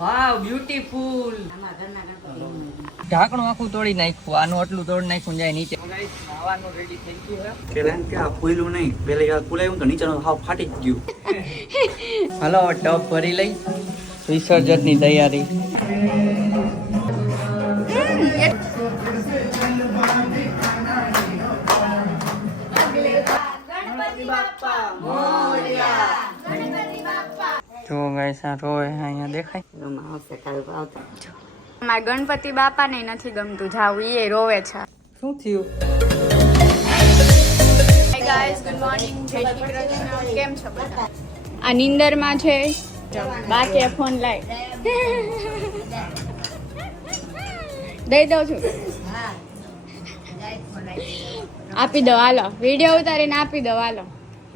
વાવ beautiful. ઢાંકણું આખું તોડી નાખ્યું, આનું આટલું તોડી નાખ્યું જાય નીચે. નાવાનું રેડી થઈ ગયું છે. પેલા કે આ ફૂલ્યું નહીં, પેલા ફૂલાયું તો નીચેનું હાવ ફાટી જ ગયું. હાલો ટબ ભરી લઈ, વિસર્જનની તૈયારી. જો ગાઈસ આ રોવે અહીંયા દેખાય. મારા ગણપતિ બાપા ને નથી ગમતું જાવું, એ રોવે છે. શું થયું? હાય ગાઈસ, ગુડ મોર્નિંગ, જય શ્રી કૃષ્ણ. કેમ છો બધા? આ નીંદરમાં છે, બાકી ફોન લાય દઈ દઉં છું. આપી દો હાલો, વિડીયો ઉતારીને આપી દો હાલો.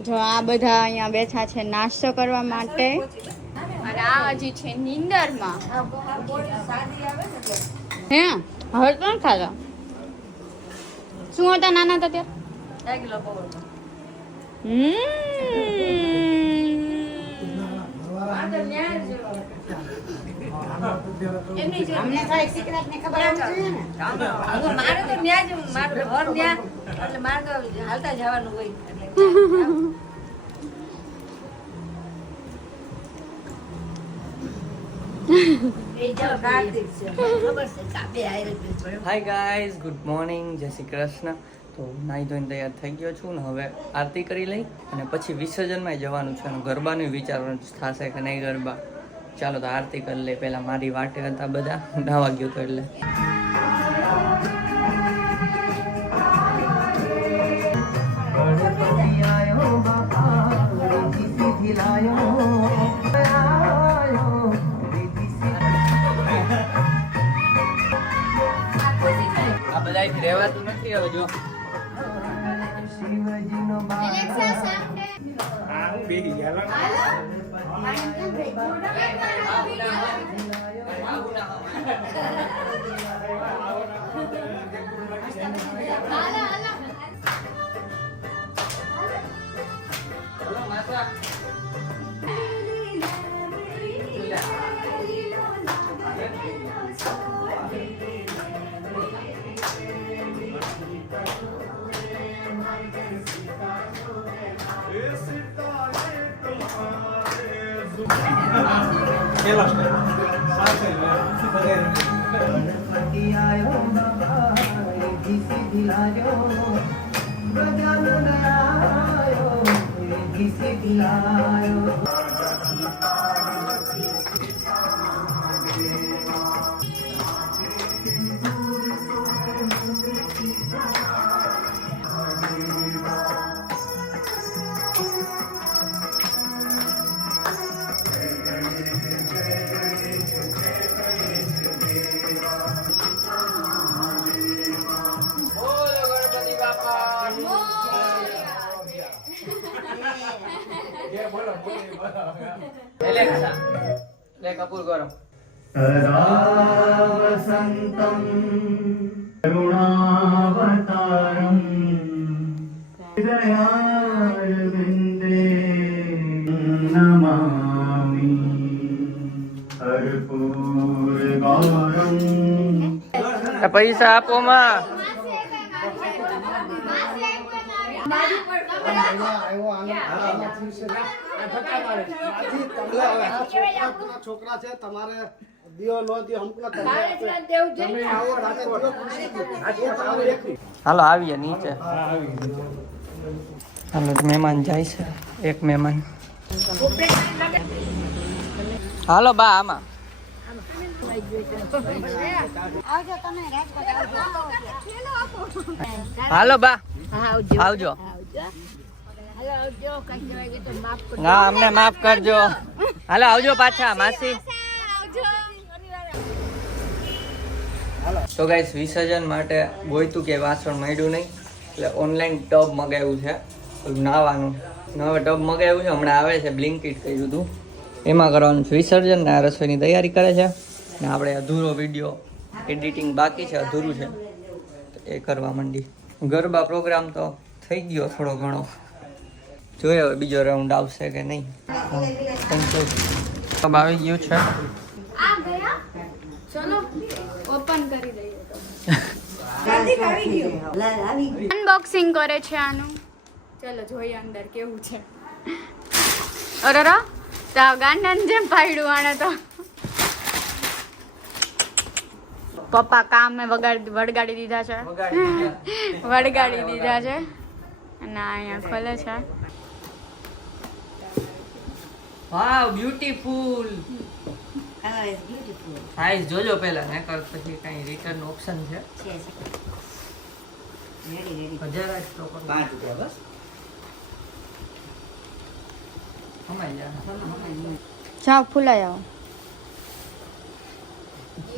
જો આ બધા અહીંયા બેઠા છે નાસ્તો કરવા માટે, અને આ હજી છે નીંદરમાં. હે હવે કોણ ખાધા? શું હતા નાના હતા ત્યારે? અમને તો એક સિક્રેટ ને ખબર આવવી જોઈએ ને. મારે તો ન્યા જ મારું ઘર ન્યા, એટલે મારે તો હાલતા જવાનું હોય એટલે હાય ગાઈઝ, ગુડ મોર્નિંગ, જય શ્રી કૃષ્ણ. તો નાહી ધોઈને તૈયાર થઈ ગયો છું ને હવે આરતી કરી લઈ અને પછી વિસર્જનમાં જવાનું છે અને ગરબાનું વિચારવાનું થશે કે નહીં ગરબા. ચાલો તો આરતી કરી લે. પહેલાં મારી વાટે હતા બધા, નાવા ગયો તો એટલે. આ બધા રહેવાતું નથી હવે. જો લે કપૂર કરો. વસંતમ કરુણાવતારમ હૃદયારવિંદે નમામિ કર્પૂર ગૌરમ. પૈસા આપો માં. છોકરા છે તમારે દિયો નો દિયો હાલો આવીએ નીચે. હાલો મહેમાન જાય છે, એક મહેમાન. હાલો બા આમાં. હાલો બા આવજો. હા અમને માફ કરજો. હાલો આવજો પાછા માસી. તો ગાઈસ વિસર્જન માટે ગોઈતું કે વાસણ મળ્યું નહીં એટલે ઓનલાઈન ટબ મગાવ્યું છે નાવાનું. હવે ટબ મગાવ્યું છે, હમણાં આવે છે, બ્લિંકિટ કર્યું હતું, એમાં કરવાનું છે વિસર્જન. ને આ રસોઈની તૈયારી કરે છે ને આપણે અધૂરો વિડીયો એડિટિંગ બાકી છે, અધૂરું છે એ કરવા માંડી. ગરબા પ્રોગ્રામ તો થઈ ગયો થોડો ઘણો, જોઈએ હવે બીજો રાઉન્ડ આવશે કે નહીં. આવી ગયું છે ચલો ઓપન કરી દઈએ તો આવી ગયું અનબોક્સિંગ કરે છે આનું. ચલો જોઈએ અંદર કેવું છે. અરે રા તા ગાંડાને જેમ પાડ્યું આને તો. પપ્પા કામે વળગાડી દીધા છે. વળગાડી દીધા છે અને અહીંયા ખોલે છે. Wow beautiful. Colour is beautiful size જોજો પહેલા ને કર પછી કઈ રિટર્ન ઓપ્શન છે. છે રેડી 1000 જ તો કરો. 5 રૂપિયા બસ. સમાઈ જા. જાઓ ફૂલાઈ આવો.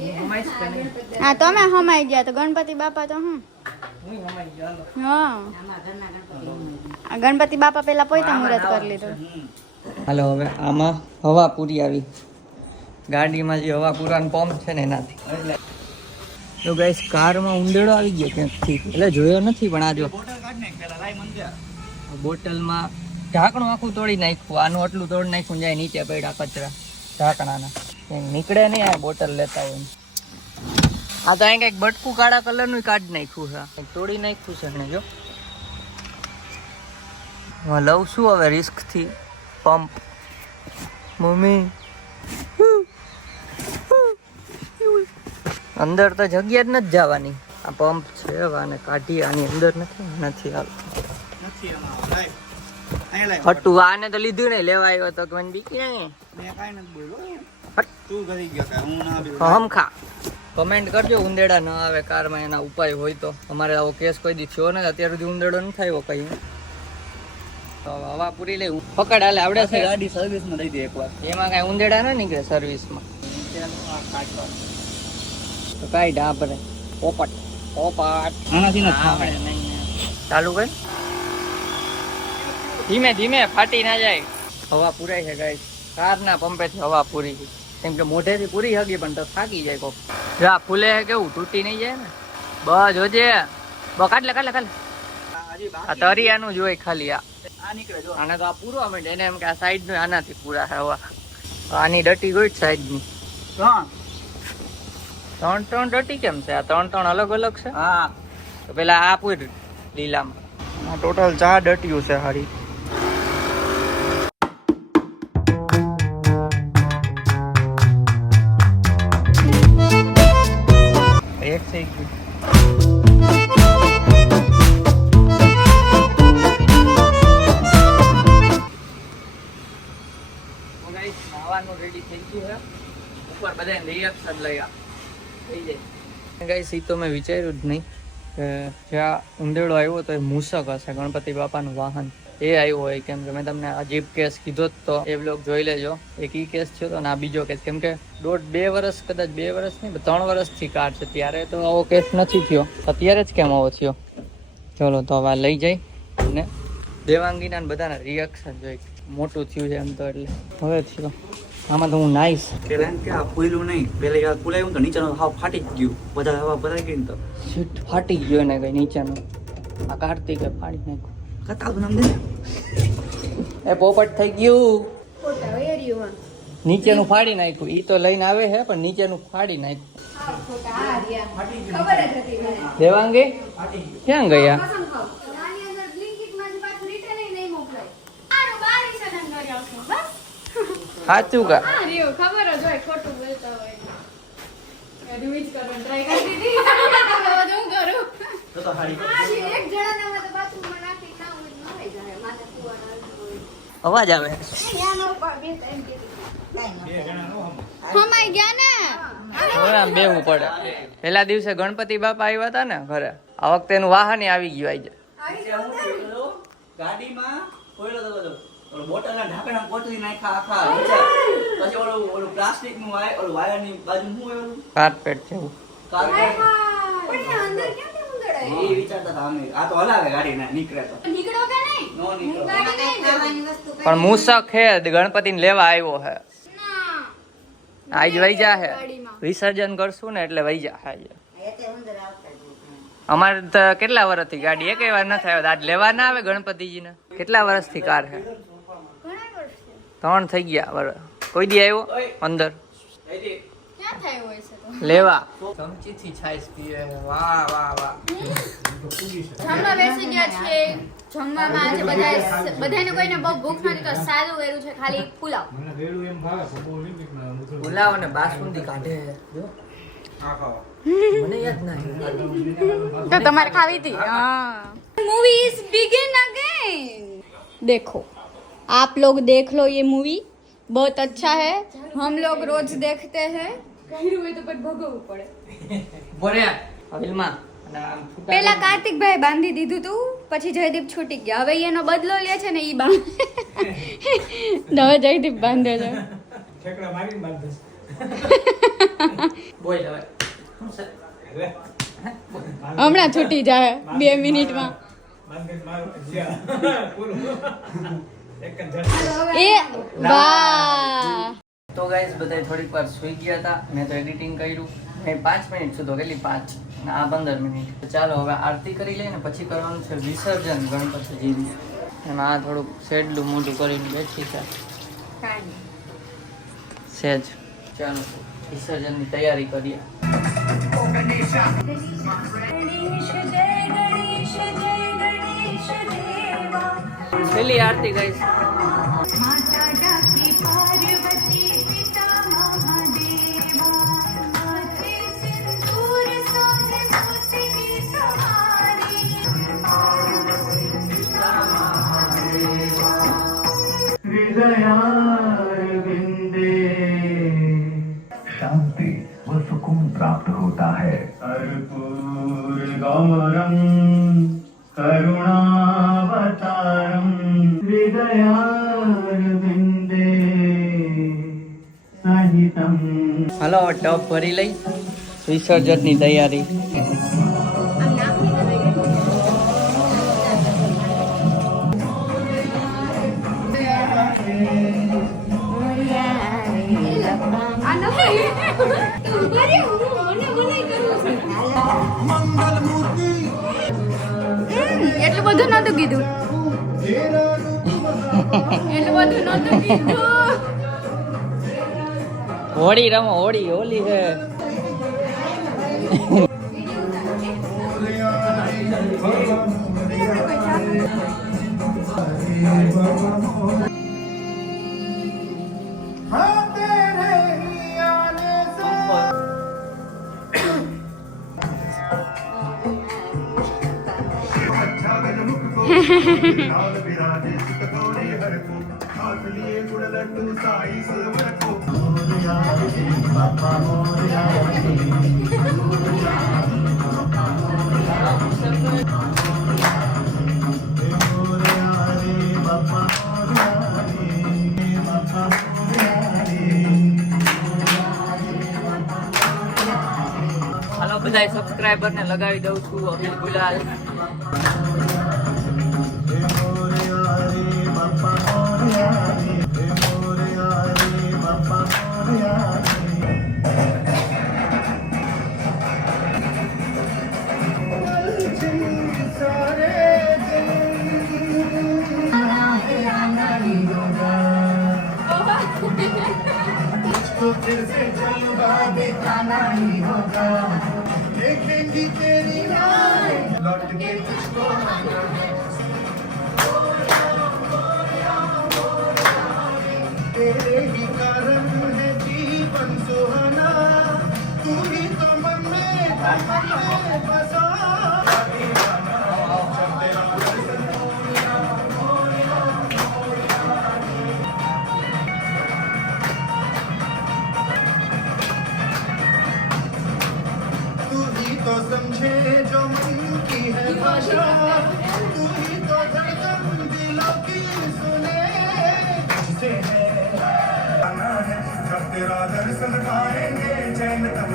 સમાઈશ કે નહીં? હા તમે હમાઈ ગયા તો ગણપતિ બાપા તો હું હું સમાઈ ગયો. હા આમાં ઘરના ગણપતિ આ ગણપતિ બાપા પેલા પોઈતા મુહૂર્ત કરી લીધું. હાલો હવે આમાં હવા પૂરી આવી. ગાડીમાં જે હવા પૂરવાનો પંપ છે ને એનાથી. તો ગાઈસ કારમાં ઉંદેડો આવી ગયો ક્યાંકથી. એટલે જોયો નથી પણ આ જો બોટલ કાઢ નાખ પેલા લાઈ મન જા. બોટલમાં ઢાંકણું આખું તોડી નાખ્યું. આનું આટલું તોડી નાખ્યું જાય નીચે પડ્યા કચરા ઢાંકણાના. નીકળે નહીં આ બોટલ લેતા હોય. આ તો અહીં કંઈક બટકું કાળા કલરનું કાઢી નાખ્યું છે. કંઈક તોડી નાખ્યું છે એને જો. લઉં શું હવે રિસ્કથી પંપ. મમ્મી અંદર તો જગ્યા જ નથી જવાની. આ પંપ છે આને કાઢી આની અંદર નથી આવતું. નથી આમાં લાઈ. અહીંયા લાઈ. હટું આને તો લીધું નહીં લેવા આવ્યો તો મને બીકી નહીં. મેં કાઈ નથી બોલ્યો. હટ. તું કરી ગયો કે હું ના બોલ્યો. હમખા કમેન્ટ કરજો ઉંદેડા ન આવે કારમાં એના ઉપાય હોય તો. અમારે આવો કેસ કોઈ દી થયો ને અત્યાર સુધી ઉંદેડો ન થયો કઈ. તો હવા પૂરી લઈ પકડ હાલે આવડે છે. ગાડી સર્વિસમાં દઈ દે એકવાર. એમાં કઈ ઉંદેડા ના નીકળે સર્વિસમાં. તો કાઈ ડાબરે પોપટ આનાથી નથી આવડે નહીં. ચાલુ કર. ધીમે ધીમે ફાટી ના જાય. હવા પૂરાય છે ગાઈસ. કારના પંપેથી હવા પૂરી છે. કેમ કે મોઢેથી પૂરી હગી પણ તો થાકી જાય કોક. જા ફૂલે છે કેવું તૂટી નહીં જાય ને. બસ જોજે. કાઢ લે આ તરિયાનું જોઈ ખાલી આ નીકળે જો. આને તો આ પૂરવા માંડે એને એમ કે આ સાઈડ નું આનાથી પૂરા છે હવા. આની ડટી ગઈ સાઈડ ની. ત્રણ ડટી કેમ છે? આ ત્રણ અલગ અલગ છે. હા તો પેલા આ પૂર લીલામાં. આ ટોટલ 4 ડટીયું છે હારી. એક થઈ ગયું. નાવાનું રેડી થઈ ગયું છે. ઉપર બધાને રિએક્શન લઈ આ થઈ જાય. ગાઈસ ઈ તો મેં વિચાર્યું જ નહીં કે જ્યાં ઉંદેડો આવ્યો તો એ મૂસક હશે ગણપતિ બાપાનું વાહન. એ આવ્યો હોય કેમ કે મેં તમને અજીબ કેસ કીધો જ તો એ બ્લોગ જોઈ લેજો. એક ઈ કેસ થયો તો ને આ બીજો કેસ. કેમ કે 1.5-2 વર્ષ કદાચ 2 વર્ષ નહીં 3 વર્ષથી કાર છે ત્યારે તો આવો કેસ નથી થયો. અત્યારે જ કેમ આવો થયો. ચલો તો હવે લઈ જઈ અને દેવાંગીના ને બધાના રિએક્શન જોઈ. મોટું થયું છે એમ તો એટલે હવે થયો. આમાં તો હું નાઈશ. પેલા એમ કે આ ફૂલ્યું નહીં. પેલા ફૂલાયું તો નીચેનું હાવ ફાટી જ ગયું. બધા હવા ભરાઈ ગઈ ને તો સીટ ફાટી ગયો ને કઈ નીચેનું. આ કાર્તિકે ફાડી નાખ્યું. કતાલ નામ દે. એ પોપટ થઈ ગયું. નીચેનું ફાડી નાખ્યું. ઈ તો લઈને આવે છે પણ નીચેનું ફાડી નાખ્યું. દેવાંગી ક્યાં ગયા? સાચું કા? ખબર જ હોય ખોટું બોલતા હોય. રિવીઝ કરવાની ટ્રાય કરી દીધી. હું કરું તો હારી એક જણાને તો બાથરૂમમાં નાખી ખાવું ન હોય જાય માથે કુવાના અવાજ આવે. હમાઈ ગયા ને આમ બેવું પડે. પેલા દિવસે ગણપતિ બાપા આવ્યા હતા ને ઘરે. આ વખતે એનું વાહન આવી ગયું. ગાડીમાં કોયલો તો બધો ઓલો બોટલના ઢાંકણા કોતરી નાખ્યા આખા નીચે. પછી ઓલું પ્લાસ્ટિકનું વાયરની બાજુ શું હોય ઓલું કાર્પેટ જેવું. કાર્પેટ. પણ અંદર ક્યાંથી ઉંદડાય? એ વિચારતા હતા અમે આ તો હલાવે ગાડી ના નીકળે તો નીકળો કે નહીં? નો નીકળો. ગાડી નહીં જતી. ખાવાની વસ્તુ પણ મૂસક હે ગણપતિને લેવા આવ્યો હે. ના. આજ વહી જા હે. ગાડીમાં. વિસર્જન કરશું ને એટલે વહી જા હે. એટલે ઉંદર આવતા જ નહીં. અમારે તો કેટલા વર્ષથી ગાડી એક વાર નથી આવ્યો. આજ લેવા ના આવે ગણપતિજીને. કેટલા વર્ષથી કાર હે? ઘણા વર્ષથી. 3 થઈ ગયા વર્ષ. કોઈ દી આવ્યો અંદર? એથી ક્યાં થયું હોય છે તો? લેવા ચમચીથી છાશ પીવે. વાહ વાહ વાહ. જમવા બેસી ગયા છે. જમવામાં આજે બધાને કોઈને બહુ ભૂખ નથી તો સાદું કર્યું છે, ખાલી પુલાવ. પુલાવ અને બાસુંદી કાઢે. જો મને યાદ નહીં. तो तुम्हारे खावी थी. हाँ मूवी इज बिगिन अगेन. देखो आप लोग देख लो ये मूवी, बहुत अच्छा है. हम लोग रोज देखते हैं. ફિલ્મમાં પેલા કાર્તિકભાઈ બાંધી દીધું તું, પછી જયદીપ છૂટી ગયા. હવે એનો બદલો લે છે ને ઈ બાંધ. હવે જયદીપ બાંધે છે. બોલ હવે. હમણાં છૂટી જાય 2 મિનિટમાં. એ વાહ. તો ગાઈસ બધા થોડીક વાર સુઈ ગયા હતા. મેં તો એડિટિંગ કર્યું. મેં 5 મિનિટ સુધો, કેટલી 5 અને આ 15 મિનિટ. તો ચાલો હવે આરતી કરી લઈએ ને પછી કરવાનું છે વિસર્જન ગણપતિજીનું. એમાં આ થોડુંક શેડલું મોટું કરીને બેઠી છે સેજ. ચાલો વિસર્જનની તૈયારી કરીએ. છેલ્લી આરતી ગાઈસ. हृदयारविंदे शांति व सुकून प्राप्त होता है. कर्पूर गौरम करुणावतारम हृदयारविंदे सहितम. હાલો હવે ટપ ભરી લઈ. વિસર્જનની તૈયારી. એટલું બધું નતું કીધું. એટલું બધું નતું કીધું. હોળી રમો. હોળી હોલી છે. હાલો બધા સબસ્ક્રાઇબર ને લગાવી દઉં છું. અભિલ ગુલાલ. तो फिर से जलवा दिखाना ही होगा. देखेंगी तेरी आँखें लौट के तुझको आना है. तेरे ही कारण है जीवन सुहाना. तू ही तो मन में बसा. तो समझे जो मन की है भाषा. तू ही तो धड़कन दिलों की सुने. तुझसे है आना है जब तेरा दर्शन पाएंगे चैन तब.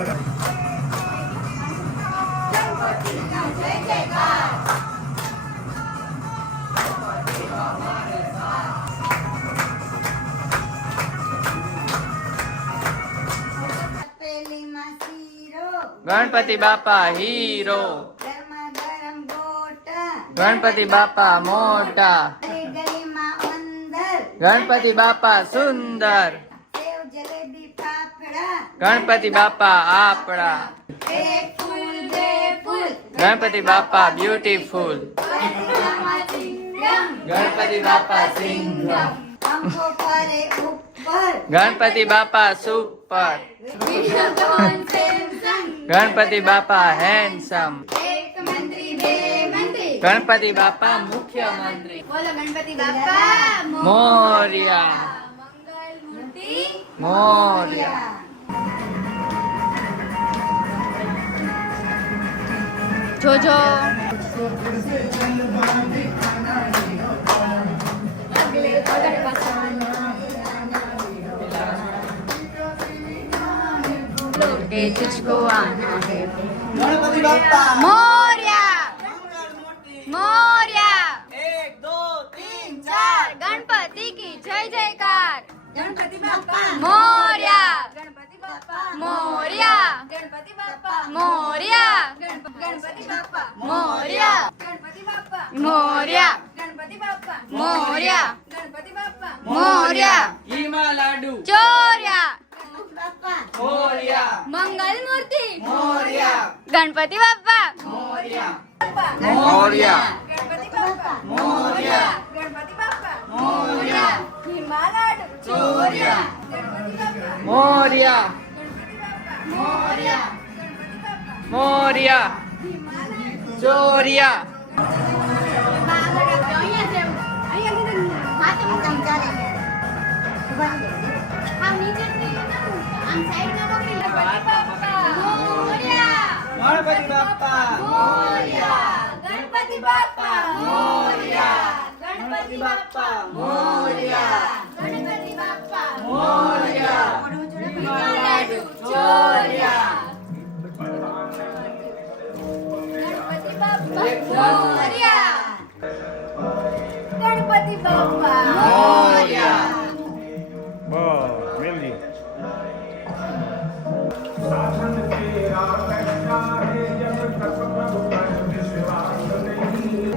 ગણપતિ બાપા હીરો. ગરમા ગરમ ગોટા. ગણપતિ બાપા મોટા. ગલીમાં અંદર. ગણપતિ બાપા સુંદર. સેવ જલેબી પાપડ. ગણપતિ બાપા આપણા એક ફૂલ બે ફૂલ ગણપતિ બાપા બ્યુટીફુલ સિંગમ ગણપતિ બાપા સિંઘમ हमको करे ऊपर ગણપતિ બાપા સુપર વિડીયોકોન સેમસંગ ગણપતિ બાપા હેન્ડસમ એક મંત્રી બે મંત્રી ગણપતિ બાપા મુખ્યમંત્રી બોલો ગણપતિ બાપા મોર્યા મંગલ મૂર્તિ મોર્યા જોજો लौटे तुझको आना है ગણપતિ બાપ્પા मोरया મંગળ મૂર્તિ मोरया 1 2 3 चार गणपति की जय जयकार गणपति बापा मोरया गणपति बापा मोरया गणपति बापा मोरया गणपति बापा मोरया गणपति बापा मोरया गणपति बापा मोरया गणपति बापा मोरया ઈમાં લાડુ ચોર્યા बापा મોર્યા મંગલ મૂર્તિ મોર્યા ગણપતિ બાપ્પા મોર્યા મોરયા गणपति बापा મોર્યા गणपति बापा મોરયા हिमालय ચોર્યા गणपति बापा મોર્યા મોરયા મોર્યા ચોર્યા ગણપતિ બાપ્પા ગણપતિ બાપ્પા મોરયા ગણપતિ બાપ્પા ગણપતિ બાપ્પા મોર્યા લાડુ ચોર્યા ગણપતિ બાપ્પા મોરયા ગણપતિ બાપ્પા મોરયા साधन तेरा कहता है जब तक प्रभु पर विश्वास नहीं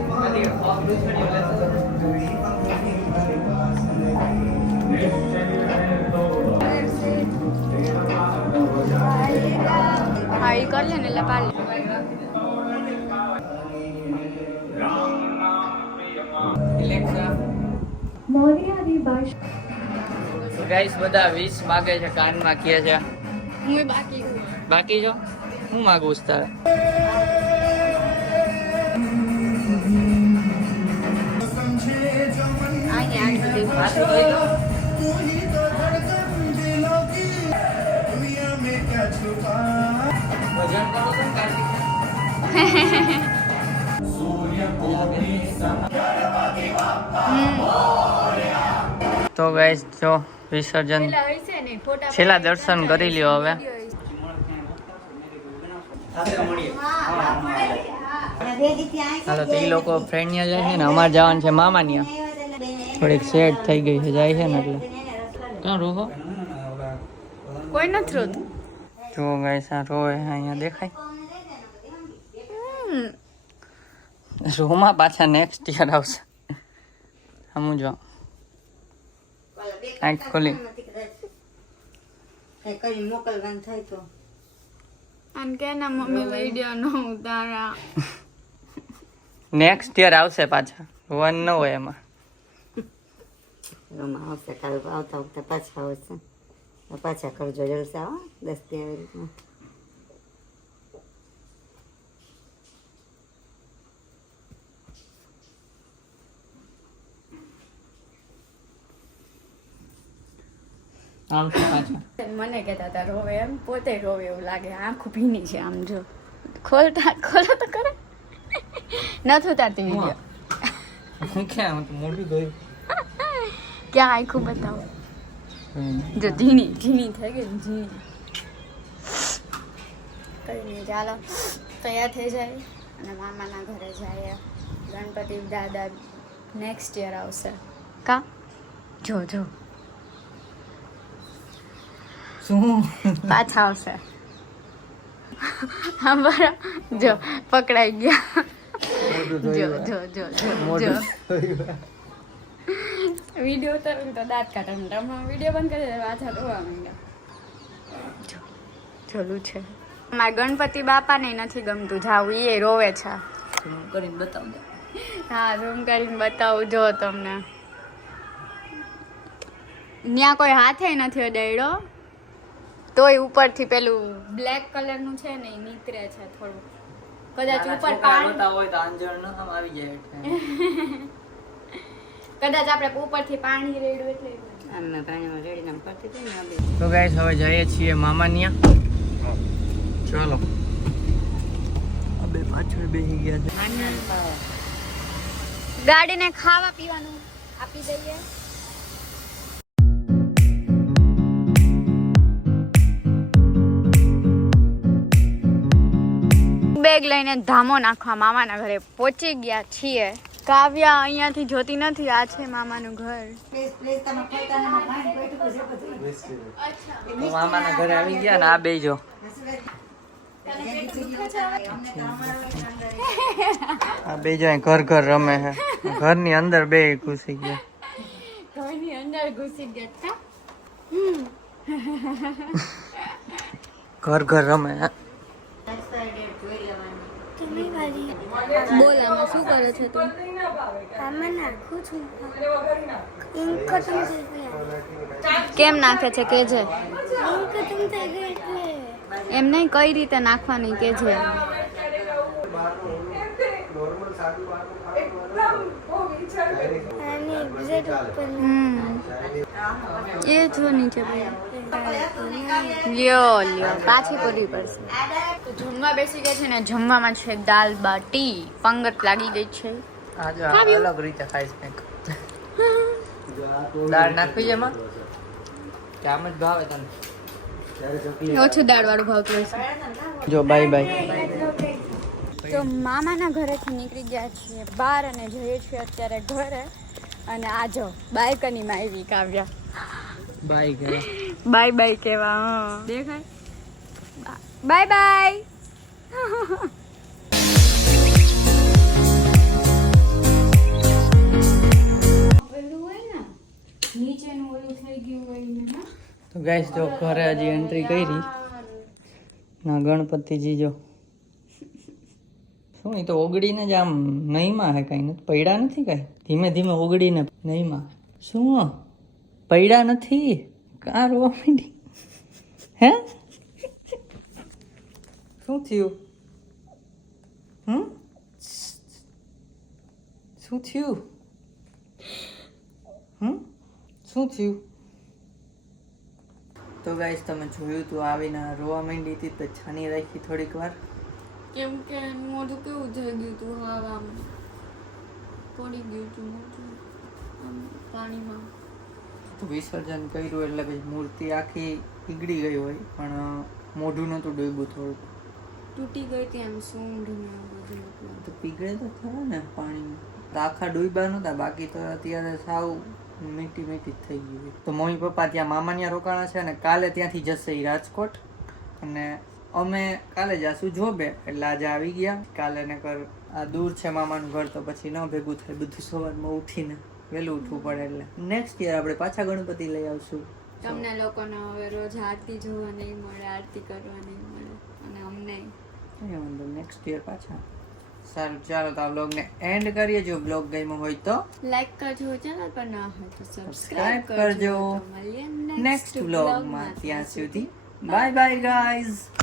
હા એ કરી લે ને એટલે પાડી ગાઈસ બધા 20 માગે છે કાનમાં કહે છે હું બાકી બાકી છો હું માગું છું તારે तू ही तो धड़कन दिलों की दुनिया में क्या छुपा ભજન કરો છો ને કાર્તિક તો ગાઈસ જો વિસર્જન છેલ્લા દર્શન કરી લ્યો હવે હાલો તો એ લોકો ફ્રેન્ડ ત્યાં જાય છે ને અમારે જવાનું છે મામા ત્યાં થોડીક સેટ થઈ ગઈ છે જાય છે ને એટલે ક્યાં રોહો કોઈ નથી રોતું જો ગાઈસ આ રોવે અહીંયા દેખાય રોમાં પાછા નેક્સ્ટ યર આવશે સમજો જો આંખ ખોલી કરી મોકલવાનું થાય તો અને કે ના મમ્મી વિડિયો ન ઉતારા નેક્સ્ટ યર આવશે પાછા વન ન હોય એમાં રૂમમાં આવશે કાલ આવતા વખતે પાછા આવશે તો પાછા કરજો જલસા હો 10 થી આવી રીતના આવશે પાછા મને કહેતા હતા રોવે એમ પોતે રોવે એવું લાગે આંખ ભીની છે આમ જો ખોલતા ખોલો તો કરે નથી ઉતારતી વિડીયો હું ક્યાં હું તો મોઢું ધોયું ક્યાં આંખું બતાવો જો ઝીણી ઝીણી થઈ ગઈ ને ઝીણી કઈ નહીં ચાલો તૈયાર થઈ જાય અને મામાના ઘરે જાય ગણપતિ દાદા નેક્સ્ટ યર આવશે કા જો જો શું પાછા આવશે હા બરાબર જો પકડાઈ ગયા મોઢું જો ધોયું જો જો જો જો મોઢું ધોયું વિડીયો ઉતારું તો દાંત કાઢવાનું વિડીયો બંધ કરી દે પાછા રોવા માંડ્યા જોલું છે મારા ગણપતિ બાપાને નથી ગમતું જાવું, એ રોવે છે. હું કરીને બતાવું દે. હા ઝૂમ કરીને બતાવું જો તમને. ત્યાં કોઈ હાથે નથી અડાડ્યો તોય ઉપરથી પેલું બ્લેક કલરનું છે ને એ નીકળે છે થોડું. કદાચ ઉપર પાણી હોય તો આંજણ ન આમ આવી જાય એટલે. કદાચ આપણે ઉપરથી પાણી રેડ્યું એટલે અમે પાણીમાં રેડીને આમ કરતી હતી ને આ બે. તો ગાઈસ હવે જઈએ છીએ મામા ન્યા. ચલો અબે પાછળ બેસી ગયા છે. ગાડીને ખાવા પીવાનું આપી દઈએ. બેગ લઈને ધામો નાખવા મામાના ઘરે પહોંચી ગયા છીએ. કાવ્યા અહીંયાથી જોતી નથી, આ છે મામાનું ઘર. પ્લીઝ પ્લીઝ તમે પોતાના માઇન્ડ બેઠું છે બધું. તો મામાના ઘરે આવી ગયા ને આ બેજો. આ બેજો ઘર ઘર રમે છે. ઘરની અંદર બે ઘૂસી ગયા. ઘરની અંદર ઘૂસી ગયા. ઘર ઘર રમે છે. બોલ આમાં શું કરે છે તું? કેમ નાખે છે કે છે? એમ નહીં, કઈ રીતે નાખવાની કે છે? એ જો નીચે લ્યો લ્યો પાછી કરવી પડશે. તો જમવા બેસી ગયા છે ને, જમવામાં છે દાલ બાટી. પંગત લાગી ગઈ છે. આજે અલગ રીતે ખાઈશ કંઈક. દાળ નાખવી છે એમાં કે આમ જ ભાવે તને? ઓછું દાળ વાળું ભાવતું હશે. જો બાય બાય. તો મામાના ઘરેથી નીકળી ગયા છીએ બહાર અને જઈએ છીએ અત્યારે ઘરે. અને આ જો બાલ્કનીમાં આવી કાવ્યા. બાય ગયા. બાય બાય કેવા. હા દેખાય. Bye bye. તો ગાઈસ જો ઘરે હજી એન્ટ્રી કરી ના ગણપતિજી જો શું એ તો ઓગળીને જ આમ નહીમાં હે કઈ નથી પૈડા નથી કઈ ધીમે ધીમે ઓગળીને નહીમાં શું પૈડા નથી કા રોવા માંડી હે શું થયું શું થયું શું થયું તો ગાઈસ તમે જોયું તું આવીને રોવા માંડી હતી તો છાની રાખી થોડીક વાર કેમ કે મોઢું કેવું થઈ ગયું તું, હા આમ પડી ગયું તું મોઢું આમ પાણીમાં. તો વિસર્જન કર્યું એટલે પછી મૂર્તિ આખી પીગળી ગઈ હોય પણ મોઢું નહોતું ડૂબ્યું થોડું તૂટી ગઈ હતી આમ સૂંઢ ને બધું. તો પીગળે તો ખરા ને પાણીમાં તો આખા ડૂબ્યા નહોતા બાકી તો અત્યારે સાવ મીઠી મીઠી જ થઈ ગઈ હોય. તો મમ્મી પપ્પા ત્યાં મામા ત્યાં રોકાણા છે અને કાલે ત્યાંથી જશે એ રાજકોટ અને અમે કાલે જાશું જોબે એટલે આજે આવી ગયા. કાલે ને કર આ દૂર છે મામાનું ઘર તો પછી ન ભેગું થાય બધું સવારમાં ઉઠીને વહેલું ઉઠવું પડે એટલે નેક્સ્ટ યર આપણે પાછા ગણપતિ લઈ આવશું. તમને લોકોને હવે રોજ આરતી જોવા નહીં મળે, આરતી કરવા નહીં મળે અને અમને નેક્સ્ટ યર પાછા. સારું ચાલો તો આ બ્લોગને એન્ડ કરીએ. જો બ્લોગ ગમ્યો હોય તો લાઈક કરજો, ચેનલ પર ના હોય તો સબસ્ક્રાઇબ સબસ્ક્રાઇબ કરજો. તો મળીએ નેક્સ્ટ બ્લોગમાં ત્યાં સુધી બાય બાય ગાઈઝ.